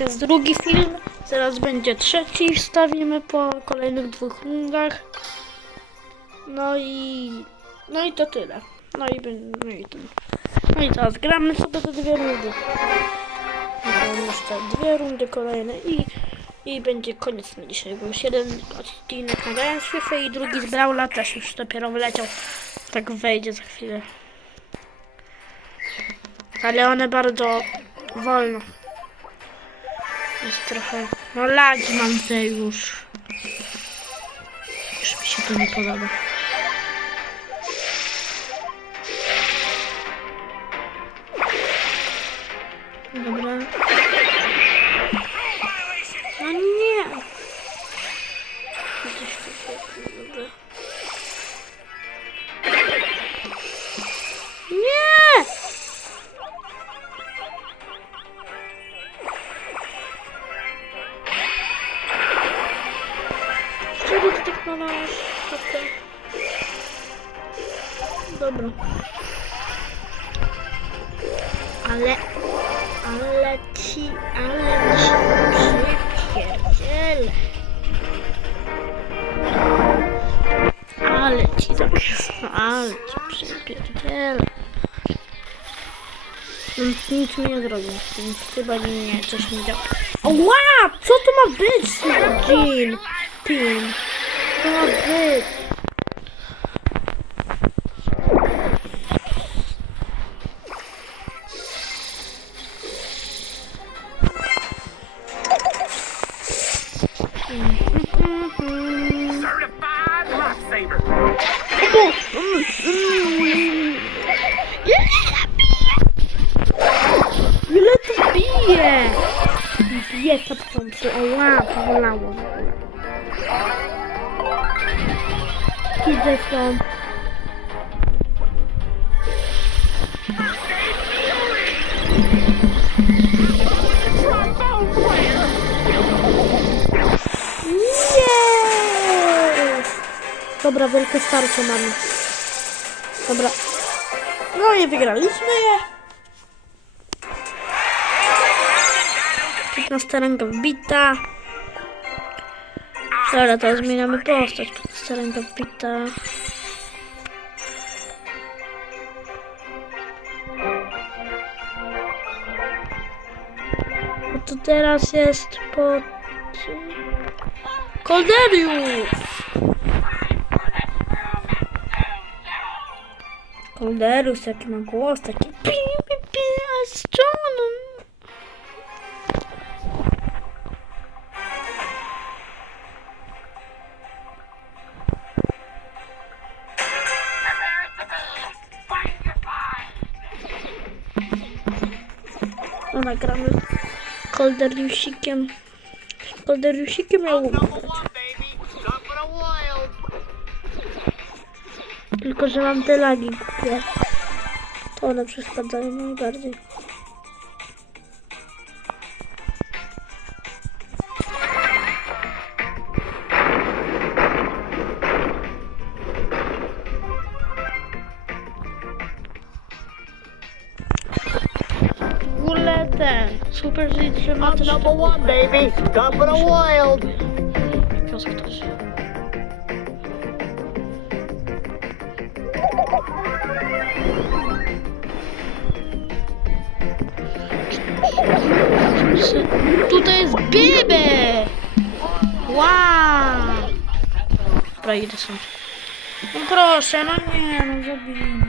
jest drugi film, zaraz będzie trzeci, wstawimy po kolejnych dwóch rundach. No i... No i to tyle. No i, no i to. No i teraz gramy sobie te dwie rundy. Gramy jeszcze dwie rundy kolejne i, i będzie koniec na dzisiaj, bo już jeden odcinek z FIFA i drugi z Brawla też już dopiero wyleciał. Tak wejdzie za chwilę. Ale one bardzo wolno. Jest trochę... No lagi mam tutaj już. Już mi się to nie podoba. Dobra. No nie! Gdzieś tu się- Dobra. Ma mało HP? Dobra. Ale, ale ci, ale ci przypierdzielę. Ale ci tak, ale ci przypierdzielę. Nic, nic mi nie zrobił, więc chyba nie, coś nie działa. Ła! Co to ma być, God, bitch. Certified lifesaver. You let the bee! Yes, I'm from. So, I want to. I. Idę stąd. Nie! Dobra, wielkie starcie mamy. Dobra. No i wygraliśmy je. 15 ręka wbita. Dobra, to zmieniamy postać. 15 ręka wbita. No to teraz jest pod... Kolderius! Kolderius, jaki ma głos, taki pi, pi, pi, a No nagramy kolderiusikiem. Kolderiusikiem miał the wild. Tylko, że mam te lagi głupie. To one przeszkadzają najbardziej. Super że ma też Number one, baby. Top of the wild. Kiosk też. Tutaj jest Bibi! Wow! Dobra, idę stąd. No proszę, no nie, no zabij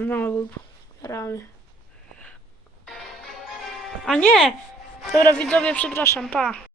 No, realny. A nie! Dobra, widzowie, przepraszam, pa.